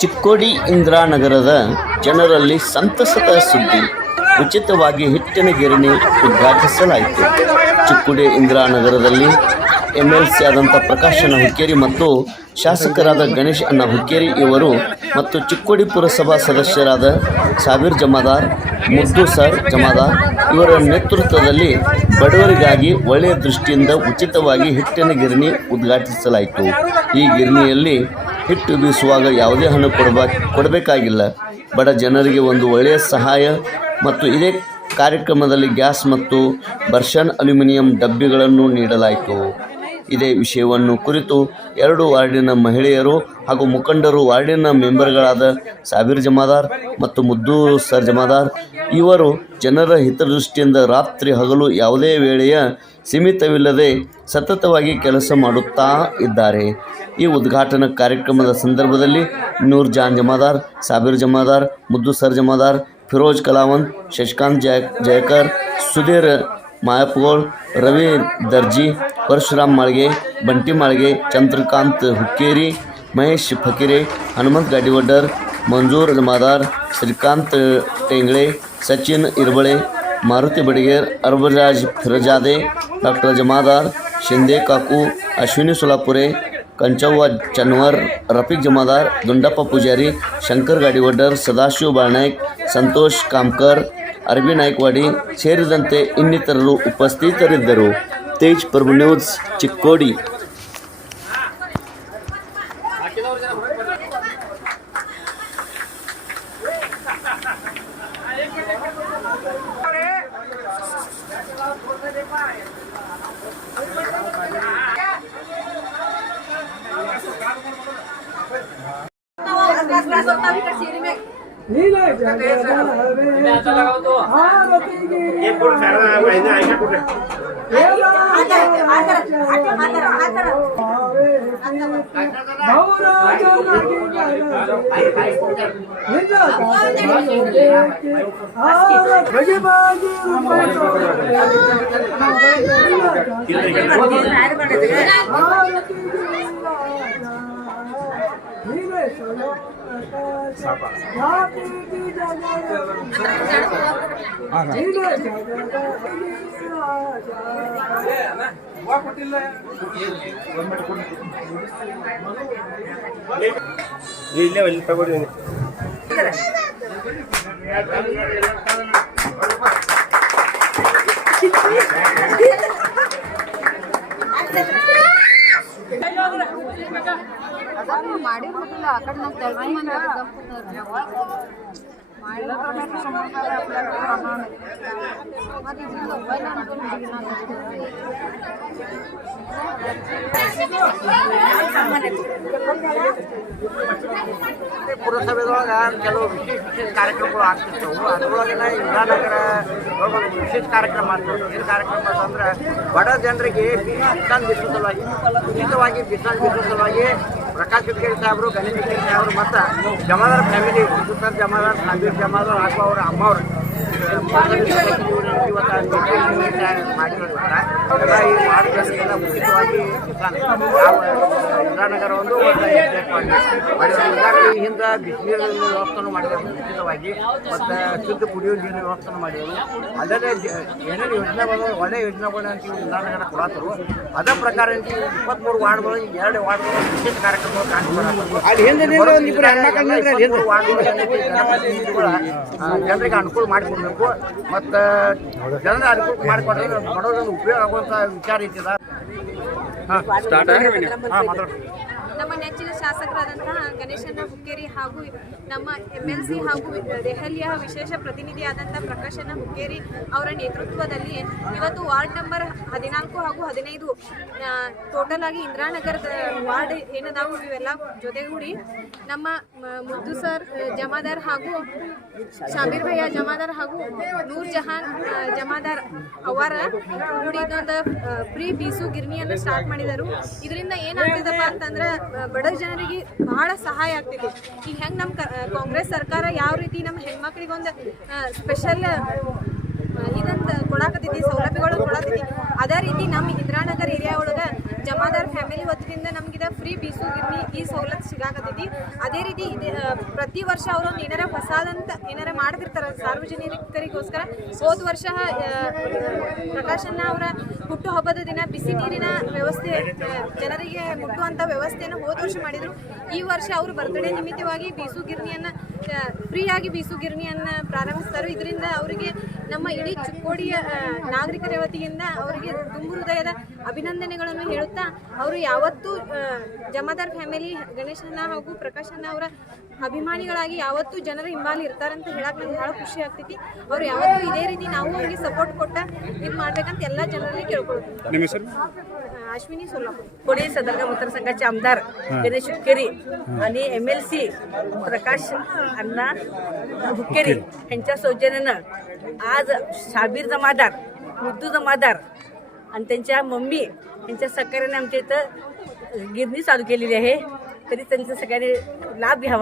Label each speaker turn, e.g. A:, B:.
A: ಚಿಕ್ಕೋಡಿ ಇಂದಿರಾನಗರದ ಜನರಲ್ಲಿ ಸಂತಸದ ಸುದ್ದಿ. ಉಚಿತವಾಗಿ ಹಿಟ್ಟಿನ ಗಿರಣಿ ಉದ್ಘಾಟಿಸಲಾಯಿತು. ಚಿಕ್ಕೋಡಿ ಇಂದಿರಾನಗರದಲ್ಲಿ ಎಂ ಎಲ್ ಸಿ ಆದಂಥ ಪ್ರಕಾಶನ ಹುಕ್ಕೇರಿ ಮತ್ತು ಶಾಸಕರಾದ ಗಣೇಶ್ ಅಣ್ಣ ಹುಕ್ಕೇರಿ ಇವರು ಮತ್ತು ಚಿಕ್ಕೋಡಿ ಪುರಸಭಾ ಸದಸ್ಯರಾದ ಸಾಬೀರ್ ಜಮಾದಾರ್, ಮುದ್ದು ಸರ್ ಜಮಾದಾರ್ ಇವರ ನೇತೃತ್ವದಲ್ಲಿ ಬಡವರಿಗಾಗಿ ಒಳ್ಳೆಯ ದೃಷ್ಟಿಯಿಂದ ಉಚಿತವಾಗಿ ಹಿಟ್ಟಿನ ಗಿರಣಿ ಉದ್ಘಾಟಿಸಲಾಯಿತು. ಈ ಗಿರಣಿಯಲ್ಲಿ ಹಿಟ್ಟು ಬೀಸುವಾಗ ಯಾವುದೇ ಹಣ ಕೊಡಬಾ, ಕೊಡಬೇಕಾಗಿಲ್ಲ. ಬಡ ಜನರಿಗೆ ಒಂದು ಒಳ್ಳೆಯ ಸಹಾಯ ಮತ್ತು ಇದೇ ಕಾರ್ಯಕ್ರಮದಲ್ಲಿ ಗ್ಯಾಸ್ ಮತ್ತು ಬರ್ಷನ್ ಅಲ್ಯೂಮಿನಿಯಂ ಡಬ್ಬಿಗಳನ್ನು ನೀಡಲಾಯಿತು. ಇದೇ ವಿಷಯವನ್ನು ಕುರಿತು ಎರಡು ವಾರ್ಡಿನ ಮಹಿಳೆಯರು ಹಾಗೂ ಮುಖಂಡರು ವಾರ್ಡಿನ ಮೆಂಬರ್ಗಳಾದ ಸಾಬೀರ್ ಜಮಾದಾರ್ ಮತ್ತು ಮುದ್ದು ಸರ್ ಜಮಾದಾರ್, ಇವರು ಜನರ ಹಿತದೃಷ್ಟಿಯಿಂದ ರಾತ್ರಿ ಹಗಲು ಯಾವುದೇ ವೇಳೆಯ ಸೀಮಿತವಿಲ್ಲದೆ ಸತತವಾಗಿ ಕೆಲಸ ಮಾಡುತ್ತಾ ಇದ್ದಾರೆ. ಈ ಉದ್ಘಾಟನಾ ಕಾರ್ಯಕ್ರಮದ ಸಂದರ್ಭದಲ್ಲಿ ನೂರ್ ಜಾನ್ ಜಮಾದಾರ್, ಸಾಬೀರ್ ಜಮಾದಾರ್, ಮುದ್ದು ಸರ್ ಜಮಾದಾರ್, ಫಿರೋಜ್ ಕಲಾವಂತ್, ಶಶಿಕಾಂತ್ ಜಯ ಜಯಕರ್, ಸುಧೀರ್ मायापोळ रवि, दर्जी, परशुराम मलगे, बंटी माळगे चंद्रकांत हुक्केरी, महेश फकीरे, हनुमंत गाडीवडर, मंजूर जमादार, श्रीकांत टेंगळे सचिन इरबळे मारुती बडगेर, अरबराज फिरजादे, डॉक्टर जमादार, शिंदे काकू, अश्विनी सोलापुरे कंचव्वा चनवर रफिक जमादार, दुंडाप्पा पुजारी, शंकर गाडीवडर, सदाशिव बाळनाईक संतोष कामकर ಅರವಿ ನಾಯ್ಕವಾಡಿ ಸೇರಿದಂತೆ ಇನ್ನಿತರರು ಉಪಸ್ಥಿತರಿದ್ದರು. ತೇಜ್ ಪ್ರಭು ನ್ಯೂಸ್ ಚಿಕ್ಕೋಡಿ.
B: ఎప్పుడు సరదా అయింది ఆయన కూడా
C: ಇಲ್ಲೇ ಇಲ್ಲಿ ತಗೊಳ್ಳಿ
D: ಅದನ್ನು ಮಾಡಿರ್ಬೇಕಲ್ಲ ಆ ಕಡೆ ನಾವು ತೆಳ್ಗಿ ಮನೆ ಮತ್ತೆ ಇದು ಮೊಬೈಲ್ ಅನ್ಕೊಂಡು
E: ಪುರಸಭೆದೊಳಗೆ ಕೆಲವು ವಿಶೇಷ ವಿಶೇಷ ಕಾರ್ಯಕ್ರಮಗಳು ಆಗ್ತಿರ್ತವು ಅದ್ರೊಳಗಿನ ಇಂದಿರಾನಗರ ಒಂದು ವಿಶೇಷ ಕಾರ್ಯಕ್ರಮ ಆಗ್ತದೆ ಏನು ಕಾರ್ಯಕ್ರಮ ಅಂತಂದ್ರೆ ಬಡ ಜನರಿಗೆ ಬಿಸಾನ್ ಬಿಸೋ ಸಲುವಾಗಿ, ಉಚಿತವಾಗಿ ಬಿಸಾನ್ ಬಿಸೋ ಸಲುವಾಗಿ ಪ್ರಕಾಶ್ ಹುಕ್ಕೇರಿ ಸಾಹೇಬರು, ಗಣೇಶ್ ಹುಕ್ಕೇರಿ ಸಾಹೇಬರು ಮತ್ತು ಜಮಾದಾರ್ ಫ್ಯಾಮಿಲಿ ಜಮಾದಾರ್ ಸಾಬೀರ್ ಜಮಾದಾರ್ ಹಾಗೂ ಅವರ, ಅಮ್ಮ ಇವತ್ತು ಮಾಡಿರೋದ್ರಿಂದ ಒಂದು ಮಾಡಿದ್ರು ಹಿಂದೆ ಬಿಸಿನೀರಿನ ವ್ಯವಸ್ಥೆನೂ ಮಾಡಿದ್ರು ಉಚಿತವಾಗಿ ಮತ್ತು ಶುದ್ಧ ಕುಡಿಯುವ ನೀರಿನ ವ್ಯವಸ್ಥೆನೂ ಮಾಡಿದ್ರು ಜ- ಏನೇನು ಯೋಜನೆಗಳು ಒಳ್ಳೆ ಯೋಜನೆಗಳು ಅಂತ ಇವ್ರು ಇಂದಿರಾನಗರ ಅದೇ ಪ್ರಕಾರ ಇಪ್ಪತ್ಮೂರು ವಾರ್ಡ್ಗಳು ಎರಡು ವಾರ್ಡ್ಗಳು ವಿಶೇಷ ಕಾರ್ಯಕ್ರಮಗಳು ಕಾಣ್ತಾರೆ ವಾರ್ಡ್ಗಳು ಜನರಿಗೆ ಅನುಕೂಲ ಮಾಡಿಕೊಡ್ಬೇಕು. ಮತ್ತು ಜನರ ಅನುಕೂಲ ಮಾಡಿಕೊಟ್ರೆ ಬಡವರಿಗೆ ಉಪಯೋಗ ಆಗುವಂಥ ವಿಚಾರ ಐತಿದ ಹಾಂ. ಹಾಂ ಮಾತಾಡಿ.
F: ನಮ್ಮ ನೆಚ್ಚಿನ ಶಾಸಕರಾದಂತಹ ಗಣೇಶನ ಹುಕ್ಕೇರಿ ಹಾಗೂ ನಮ್ಮ ಎಂ ಎಲ್ ಸಿ ಹಾಗೂ ದೆಹಲಿಯ ವಿಶೇಷ ಪ್ರತಿನಿಧಿಯಾದಂಥ ಪ್ರಕಾಶನ ಹುಕ್ಕೇರಿ ಅವರ ನೇತೃತ್ವದಲ್ಲಿ ಇವತ್ತು ವಾರ್ಡ್ ನಂಬರ್ ಹದಿನಾಲ್ಕು ಹಾಗೂ ಹದಿನೈದು ಟೋಟಲ್ ಆಗಿ ಇಂದಿರಾನಗರದ ವಾರ್ಡ್ ಏನದಾವು ಇವೆಲ್ಲ ಜೊತೆಗೂಡಿ ನಮ್ಮ ಮುದ್ದು ಸರ್ ಜಮಾದಾರ್ ಹಾಗೂ ಶಾಮೀರ್ ಭಯ್ಯ ಜಮಾದಾರ್ ಹಾಗೂ ನೂರ್ ಜಹಾನ್ ಜಮಾದಾರ್ ಅವರ ಇದೊಂದು ಫ್ರೀ ಬೀಸು ಗಿರಣಿಯನ್ನು ಸ್ಟಾರ್ಟ್ ಮಾಡಿದರು. ಇದರಿಂದ ಏನಾಗ್ತದಪ್ಪ ಅಂತಂದ್ರೆ ಬಡ ಜನರಿಗೆ ಬಹಳ ಸಹಾಯ ಆಗ್ತಿದೆ ಈಗ ಹೆಂಗೆ ನಮ್ಮ ಕಾಂಗ್ರೆಸ್ ಸರ್ಕಾರ ಯಾವ ರೀತಿ ನಮ್ಮ ಹೆಣ್ಮಕ್ಳಿಗೆ ಒಂದು ಸ್ಪೆಷಲ್ ಇದಂತ ಕೊಡಾಕತ್ತೈತಿ ಸೌಲಭ್ಯಗಳು ಕೊಡಾಕತ್ತೈತಿ, ಅದೇ ರೀತಿ ನಮ್ಮ ಇಂದಿರಾನಗರ್ ಏರಿಯಾ ಒಳಗೆ ಜಮಾದಾರ್ ಫ್ಯಾಮಿಲಿ ವತಿಯಿಂದ ನಮ್ಗಿದ ಫ್ರೀ ಬೀಸು ಗಿರ್ನಿ ಈ ಸವಲತ್ತು ಸಿಗಾಕತ್ತೈತಿ. ಅದೇ ರೀತಿ ಪ್ರತಿ ವರ್ಷ ಅವರೊಂದು ಏನಾರ ಹೊಸಾದಂತ ಏನಾರ ಮಾಡ್ತಿರ್ತಾರ ಸಾರ್ವಜನಿಕರಿಗೋಸ್ಕರ. ಹೋದ ವರ್ಷ ಪ್ರಕಾಶನ್ನ ಅವರ ಹುಟ್ಟು ಹಬ್ಬದ ದಿನ ಬಿಸಿ ನೀರಿನ ವ್ಯವಸ್ಥೆ ಜನರಿಗೆ ಮುಟ್ಟುವಂತ ವ್ಯವಸ್ಥೆಯನ್ನು ಹೋದ ವರ್ಷ ಮಾಡಿದ್ರು. ಈ ವರ್ಷ ಅವರು ಬರ್ತಡೆ ನಿಮಿತ್ತವಾಗಿ ಬೀಸು ಗಿರ್ನಿಯನ್ನ ಫ್ರೀಯಾಗಿ ಬೀಸು ಗಿರ್ನಿಯನ್ನ ಪ್ರಾರಂಭಿಸ್ತಾರೆ. ಇದರಿಂದ ಅವರಿಗೆ ನಮ್ಮ ಇಡೀ ಚಿಕ್ಕೋಡಿಯ ನಾಗರಿಕರ ವತಿಯಿಂದ ಅವರಿಗೆ ತುಂಬು ಹೃದಯದ ಅಭಿನಂದನೆಗಳನ್ನು ಹೇಳುತ್ತಾ, ಅವರು ಯಾವತ್ತೂ ಜಮಾದಾರ್ ಫ್ಯಾಮಿಲಿ ಗಣೇಶನ ಹಾಗೂ ಪ್ರಕಾಶನ ಅವರ ಅಭಿಮಾನಿಗಳಾಗಿ ಯಾವತ್ತೂ ಜನರ ಹಿಂಬಾಲಿ ಇರ್ತಾರಂತ ಹೇಳಕ್ ನಂಗೆ ಭಾಳ ಖುಷಿ ಆಗ್ತೈತಿ ಅವ್ರು ಯಾವತ್ತೂ ಇದೇ ರೀತಿ ನಾವು ಅವ್ರಿಗೆ ಸಪೋರ್ಟ್ ಕೊಟ್ಟ ಇದು ಮಾಡ್ಬೇಕಂತ ಎಲ್ಲ ಜನರಲ್ಲಿ ಕೇಳ್ಕೊಳ್ತೀವಿ
C: ನಿಮ್ಮ ಹೆಸರು
F: अश्विनी सोलापूर
B: कोडी सदरगा मतदारसंघाचे आमदार गणेश हुक्केरी आणि M L C Prakash Anna Hukkeri यांच्या सौजन्यानं आज शाबीर जमादार मुद्दू जमादार आणि त्यांच्या मम्मी यांच्या सहकार्याने आमच्या इथं गिरणी चालू के लिए तरी त्यांचा लाभ घ्यावा.